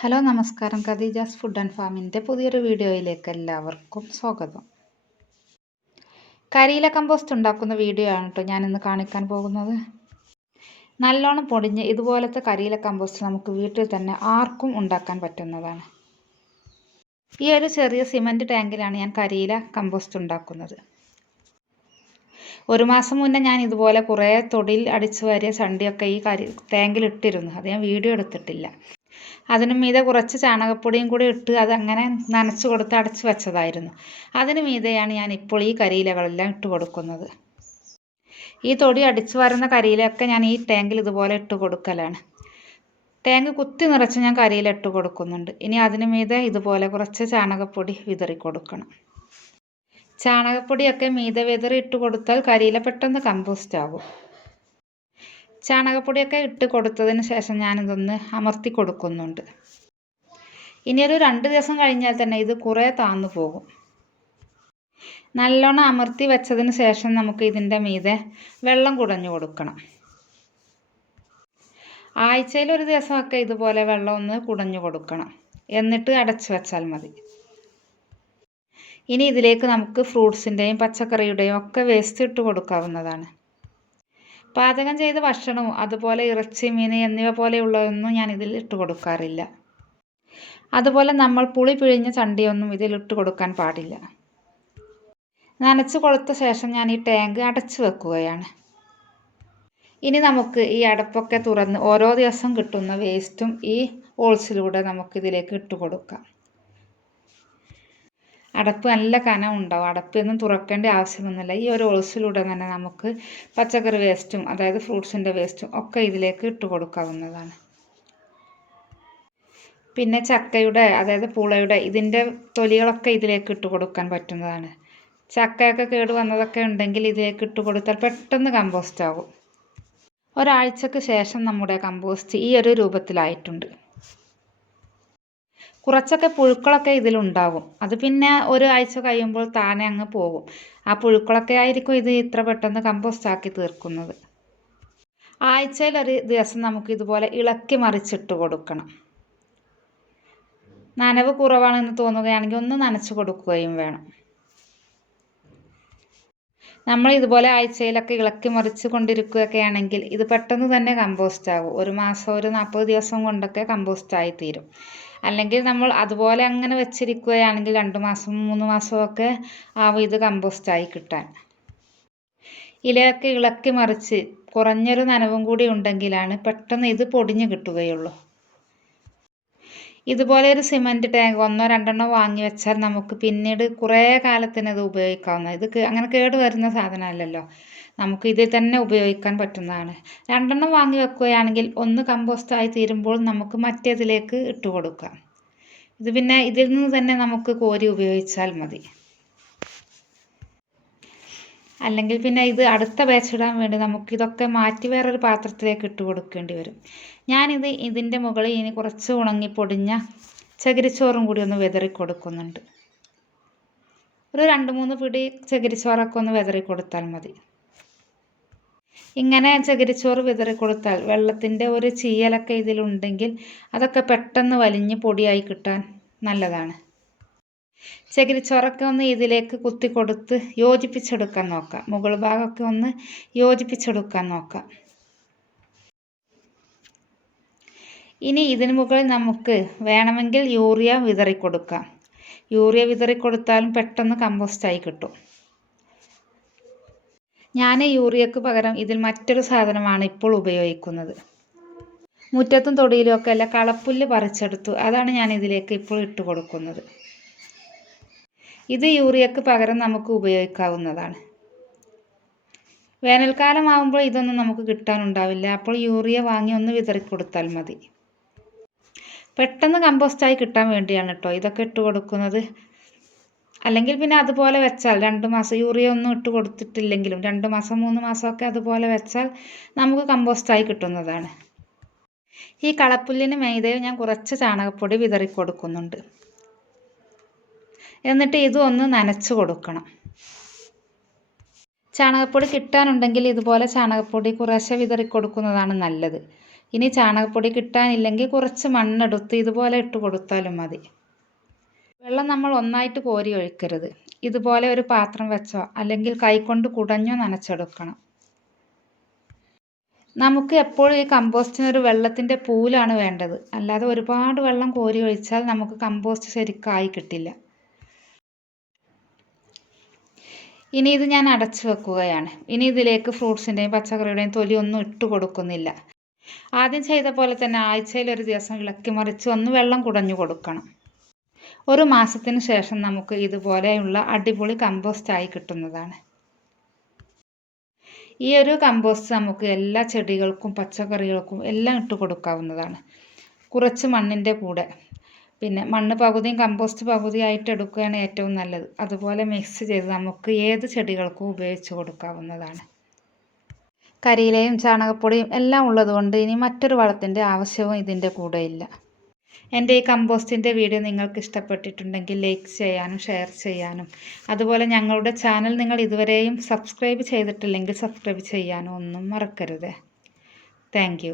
Hello നമസ്കാരം. Khadija's food and ഫാമിന്റെ പുതിയൊരു വീഡിയോയിലേക്ക് എല്ലാവർക്കും സ്വാഗതം. കരിയില കമ്പോസ്റ്റ് ഉണ്ടാക്കുന്ന വീഡിയോ ആണ് കേട്ടോ ഞാനിന്ന് കാണിക്കാൻ പോകുന്നത്. നല്ലോണം പൊടിഞ്ഞ് ഇതുപോലത്തെ കരിയില കമ്പോസ്റ്റ് നമുക്ക് വീട്ടിൽ തന്നെ ആർക്കും ഉണ്ടാക്കാൻ പറ്റുന്നതാണ്. ഈ ഒരു ചെറിയ സിമന്റ് ടാങ്കിലാണ് ഞാൻ കരിയില കമ്പോസ്റ്റ് ഉണ്ടാക്കുന്നത്. ഒരു മാസം മുന്നേ ഞാൻ ഇതുപോലെ കുറേ തൊടിയിൽ അടിച്ചു വാരിയ ചണ്ടിയൊക്കെ ഈ കരി ടാങ്കിലിട്ടിരുന്നു അത് ഞാൻ വീഡിയോ എടുത്തിട്ടില്ല. അതിന് മീതെ കുറച്ച് ചാണകപ്പൊടിയും കൂടി ഇട്ട് അതങ്ങനെ നനച്ച് കൊടുത്ത് അടച്ച് വെച്ചതായിരുന്നു. അതിന് മീതെയാണ് ഞാൻ ഇപ്പോൾ ഈ കരിയിലകളെല്ലാം ഇട്ട് കൊടുക്കുന്നത്. ഈ തൊടി അടിച്ചു വരുന്ന കരിയിലൊക്കെ ഞാൻ ഈ ടാങ്കിൽ ഇതുപോലെ ഇട്ട് കൊടുക്കലാണ്. ടാങ്ക് കുത്തി നിറച്ച് ഞാൻ കരിയില ഇട്ട് കൊടുക്കുന്നുണ്ട്. ഇനി അതിന് മീതെ ഇതുപോലെ കുറച്ച് ചാണകപ്പൊടി വിതറി കൊടുക്കണം. ചാണകപ്പൊടിയൊക്കെ മീതെ വിതറി ഇട്ട് കൊടുത്താൽ കരിയില പെട്ടെന്ന് കമ്പോസ്റ്റ് ആകും. ചാണകപ്പൊടിയൊക്കെ ഇട്ട് കൊടുത്തതിന് ശേഷം ഞാനിതൊന്ന് അമർത്തി കൊടുക്കുന്നുണ്ട്. ഇനിയൊരു രണ്ട് ദിവസം കഴിഞ്ഞാൽ തന്നെ ഇത് കുറേ താന്നു പോകും. നല്ലോണം അമർത്തി വെച്ചതിന് ശേഷം നമുക്ക് ഇതിന്റെ മീതെ വെള്ളം കുടഞ്ഞു കൊടുക്കണം. ആഴ്ചയിൽ ഒരു ദിവസമൊക്കെ ഇതുപോലെ വെള്ളം ഒന്ന് കുടഞ്ഞു കൊടുക്കണം. എന്നിട്ട് അടച്ചു വെച്ചാൽ മതി. ഇനി ഇതിലേക്ക് നമുക്ക് ഫ്രൂട്ട്സിന്റെയും പച്ചക്കറിയുടെയും ഒക്കെ വേസ്റ്റ് ഇട്ട് കൊടുക്കാവുന്നതാണ്. പാചകം ചെയ്ത ഭക്ഷണവും അതുപോലെ ഇറച്ചി മീൻ എന്നിവ പോലെയുള്ളതൊന്നും ഞാൻ ഇതിൽ ഇട്ട് കൊടുക്കാറില്ല. അതുപോലെ നമ്മൾ പുളി പിഴിഞ്ഞ ചണ്ടിയൊന്നും ഇതിൽ ഇട്ട് കൊടുക്കാൻ പാടില്ല. നനച്ച് കൊടുത്ത ശേഷം ഞാൻ ഈ ടാങ്ക് അടച്ചു വെക്കുകയാണ്. ഇനി നമുക്ക് ഈ അടപ്പൊക്കെ തുറന്ന് ഓരോ ദിവസം കിട്ടുന്ന വേസ്റ്റും ഈ ഓൾസിലൂടെ നമുക്കിതിലേക്ക് ഇട്ട് കൊടുക്കാം. അടപ്പ് നല്ല കനം ഉണ്ടാവും. അടപ്പൊന്നും തുറക്കേണ്ട ആവശ്യമൊന്നുമില്ല. ഈ ഒരു ഒളിസിലൂടെ തന്നെ നമുക്ക് പച്ചക്കറി വേസ്റ്റും അതായത് ഫ്രൂട്ട്സിന്റെ വേസ്റ്റും ഒക്കെ ഇതിലേക്ക് ഇട്ട് കൊടുക്കാവുന്നതാണ്. പിന്നെ ചക്കയുടെ അതായത് പൂളയുടെ ഇതിന്റെ തൊലികളൊക്കെ ഇതിലേക്ക് ഇട്ട് കൊടുക്കാൻ പറ്റുന്നതാണ്. ചക്കയൊക്കെ കേട് വന്നതൊക്കെ ഉണ്ടെങ്കിൽ ഇതിലേക്ക് ഇട്ട് കൊടുത്താൽ പെട്ടെന്ന് കമ്പോസ്റ്റ് ആകും ഒരാഴ്ചക്ക് ശേഷം നമ്മുടെ കമ്പോസ്റ്റ് ഈ ഒരു രൂപത്തിലായിട്ടുണ്ട്. കുറച്ചൊക്കെ പുഴുക്കളൊക്കെ ഇതിലുണ്ടാകും അത് പിന്നെ ഒരു ആഴ്ച കഴിയുമ്പോൾ താനെ അങ്ങ് പോകും. ആ പുഴുക്കളൊക്കെ ആയിരിക്കും ഇത് ഇത്ര പെട്ടെന്ന് കമ്പോസ്റ്റ് ആക്കി തീർക്കുന്നത്. ആഴ്ചയിൽ ഒരു ദിവസം നമുക്ക് ഇതുപോലെ ഇളക്കി മറിച്ചിട്ട് കൊടുക്കണം. നനവ് കുറവാണെന്ന് തോന്നുകയാണെങ്കിൽ ഒന്ന് നനച്ചു കൊടുക്കുകയും വേണം. നമ്മൾ ഇതുപോലെ ആഴ്ചയിലൊക്കെ ഇളക്കി മറിച്ച് കൊണ്ടിരിക്കുകയൊക്കെ ആണെങ്കിൽ ഇത് പെട്ടെന്ന് തന്നെ കമ്പോസ്റ്റ് ആകും ഒരു മാസം ഒരു നാൽപ്പത് ദിവസം കൊണ്ടൊക്കെ കമ്പോസ്റ്റ് ആയി തീരും. അല്ലെങ്കിൽ നമ്മൾ അതുപോലെ അങ്ങനെ വെച്ചിരിക്കുകയാണെങ്കിൽ രണ്ട് മാസം മൂന്ന് മാസമൊക്കെ ആവും ഇത് കമ്പോസ്റ്റായി കിട്ടാൻ. ഇലയൊക്കെ ഇളക്കി മറിച്ച് കുറഞ്ഞൊരു നനവും കൂടി ഉണ്ടെങ്കിലാണ് പെട്ടെന്ന് ഇത് പൊടിഞ്ഞു കിട്ടുകയുള്ളൂ. ഇതുപോലെ ഒരു സിമന്റ് ടാങ്ക് ഒന്നോ രണ്ടെണ്ണോ വാങ്ങി വെച്ചാൽ നമുക്ക് പിന്നീട് കുറേ കാലത്തിന് അത് ഉപയോഗിക്കാവുന്ന ഇത് അങ്ങനെ കേട് വരുന്ന സാധനമല്ലല്ലോ. നമുക്ക് ഇതിൽ തന്നെ ഉപയോഗിക്കാൻ പറ്റുന്നതാണ്. രണ്ടെണ്ണം വാങ്ങി വെക്കുകയാണെങ്കിൽ ഒന്ന് കമ്പോസ്റ്റായി തീരുമ്പോൾ നമുക്ക് മറ്റേതിലേക്ക് ഇട്ട് കൊടുക്കാം ഇത് പിന്നെ ഇതിൽ നിന്ന് തന്നെ നമുക്ക് കോരി ഉപയോഗിച്ചാൽ മതി. അല്ലെങ്കിൽ പിന്നെ ഇത് അടുത്ത ബാച്ചിടാൻ വേണ്ടി നമുക്ക് ഇതൊക്കെ മാറ്റി വേറൊരു പാത്രത്തിലേക്ക് ഇട്ട് കൊടുക്കേണ്ടി വരും. ഞാനിത് ഇതിന്റെ മുകളിൽ ഇനി കുറച്ച് ഉണങ്ങി പൊടിഞ്ഞ ചകിരിച്ചോറും കൂടി ഒന്ന് വിതറി കൊടുക്കുന്നുണ്ട്. ഒരു രണ്ട് മൂന്ന് പിടി ചകിരിച്ചോറൊക്കെ ഒന്ന് വിതറി കൊടുത്താൽ മതി. ഇങ്ങനെ ചകിരിച്ചോറ് വിതറി കൊടുത്താൽ വെള്ളത്തിന്റെ ഒരു ചീയലൊക്കെ ഇതിലുണ്ടെങ്കിൽ അതൊക്കെ പെട്ടെന്ന് വലിഞ്ഞ് പൊടിയായി കിട്ടാൻ നല്ലതാണ്. ചകിരിച്ചോറൊക്കെ ഒന്ന് ഇതിലേക്ക് കുത്തി കൊടുത്ത് യോജിപ്പിച്ചെടുക്കാൻ നോക്കാം. മുകൾ ഭാഗമൊക്കെ ഒന്ന് യോജിപ്പിച്ചെടുക്കാൻ നോക്കാം. ഇനി ഇതിന് മുകളിൽ നമുക്ക് വേണമെങ്കിൽ യൂറിയ വിതറി കൊടുക്കാം യൂറിയ വിതറി കൊടുത്താലും പെട്ടെന്ന് കമ്പോസ്റ്റായി കിട്ടും. ഞാൻ യൂറിയക്ക് പകരം ഇതിൽ മറ്റൊരു സാധനമാണ് ഇപ്പോൾ ഉപയോഗിക്കുന്നത്. മുറ്റത്തും തൊടിയിലും ഒക്കെ അല്ല കളപ്പുല്ല് പറിച്ചെടുത്തു. അതാണ് ഞാൻ ഇതിലേക്ക് ഇപ്പോൾ ഇട്ട് കൊടുക്കുന്നത് ഇത് യൂറിയക്ക് പകരം നമുക്ക് ഉപയോഗിക്കാവുന്നതാണ്. വേനൽക്കാലമാകുമ്പോൾ ഇതൊന്നും നമുക്ക് കിട്ടാനുണ്ടാവില്ല. അപ്പോൾ യൂറിയ വാങ്ങി ഒന്ന് വിതറി കൊടുത്താൽ മതി. പെട്ടെന്ന് കമ്പോസ്റ്റായി കിട്ടാൻ വേണ്ടിയാണ് കേട്ടോ ഇതൊക്കെ ഇട്ട് കൊടുക്കുന്നത്. അല്ലെങ്കിൽ പിന്നെ അതുപോലെ വെച്ചാൽ രണ്ട് മാസം യൂറിയ ഒന്നും ഇട്ട് കൊടുത്തിട്ടില്ലെങ്കിലും രണ്ട് മാസം മൂന്ന് മാസമൊക്കെ അതുപോലെ വെച്ചാൽ നമുക്ക് കമ്പോസ്റ്റായി കിട്ടുന്നതാണ്. ഈ കളപ്പുല്ലിന് മൈദയിൽ ഞാൻ കുറച്ച് ചാണകപ്പൊടി വിതറി കൊടുക്കുന്നുണ്ട് എന്നിട്ട് ഇതും ഒന്ന് നനച്ച് കൊടുക്കണം. ചാണകപ്പൊടി കിട്ടാനുണ്ടെങ്കിൽ ഇതുപോലെ ചാണകപ്പൊടി കുറേശ്ശെ വിതറി കൊടുക്കുന്നതാണ് നല്ലത്. ഇനി ചാണകപ്പൊടി കിട്ടാനില്ലെങ്കിൽ കുറച്ച് മണ്ണെടുത്ത് ഇതുപോലെ ഇട്ട് കൊടുത്താലും മതി. വെള്ളം നമ്മൾ ഒന്നായിട്ട് കോരി ഒഴിക്കരുത്. ഇതുപോലെ ഒരു പാത്രം വെച്ചോ അല്ലെങ്കിൽ കൈകൊണ്ട് കുടഞ്ഞോ നനച്ചെടുക്കണം. നമുക്ക് എപ്പോഴും ഈ കമ്പോസ്റ്റിനൊരു വെള്ളത്തിന്റെ പൂലാണ് വേണ്ടത്. അല്ലാതെ ഒരുപാട് വെള്ളം കോരി ഒഴിച്ചാൽ നമുക്ക് കമ്പോസ്റ്റ് ശരിക്കായി കിട്ടില്ല. ഇനി ഇത് ഞാൻ അടച്ചു വെക്കുകയാണ്. ഇനി ഇതിലേക്ക് ഫ്രൂട്ട്സിന്റെയും പച്ചക്കറിയുടെയും തൊലി ഒന്നും ഇട്ട് കൊടുക്കുന്നില്ല. ആദ്യം ചെയ്ത പോലെ തന്നെ ആഴ്ചയിൽ ഒരു ദിവസം ഇളക്കി മറിച്ച് ഒന്ന് വെള്ളം കുടഞ്ഞു കൊടുക്കണം. ഒരു മാസത്തിന് ശേഷം നമുക്ക് ഇതുപോലെയുള്ള അടിപൊളി കമ്പോസ്റ്റായി കിട്ടുന്നതാണ്. ഈ ഒരു കമ്പോസ്റ്റ് നമുക്ക് എല്ലാ ചെടികൾക്കും പച്ചക്കറികൾക്കും എല്ലാം ഇട്ട് കൊടുക്കാവുന്നതാണ്. കുറച്ച് മണ്ണിന്റെ കൂടെ. പിന്നെ മണ്ണ് പകുതിയും കമ്പോസ്റ്റ് പകുതിയായിട്ട് എടുക്കുകയാണ് ഏറ്റവും നല്ലത്. അതുപോലെ മിക്സ് ചെയ്ത് നമുക്ക് ഏത് ചെടികൾക്കും ഉപയോഗിച്ച് കൊടുക്കാവുന്നതാണ്. കരിയിലയും ചാണകപ്പൊടിയും എല്ലാം ഉള്ളതുകൊണ്ട് ഇനി മറ്റൊരു വളത്തിന്റെ ആവശ്യവും ഇതിന്റെ കൂടെ ഇല്ല. എന്റെ ഈ കമ്പോസ്റ്റിന്റെ വീഡിയോ നിങ്ങൾക്ക് ഇഷ്ടപ്പെട്ടിട്ടുണ്ടെങ്കിൽ ലൈക്ക് ചെയ്യാനും ഷെയർ ചെയ്യാനും അതുപോലെ ഞങ്ങളുടെ ചാനൽ നിങ്ങൾ ഇതുവരെയും സബ്സ്ക്രൈബ് ചെയ്തിട്ടില്ലെങ്കിൽ സബ്സ്ക്രൈബ് ചെയ്യാനും ഒന്നും മറക്കരുത്. താങ്ക്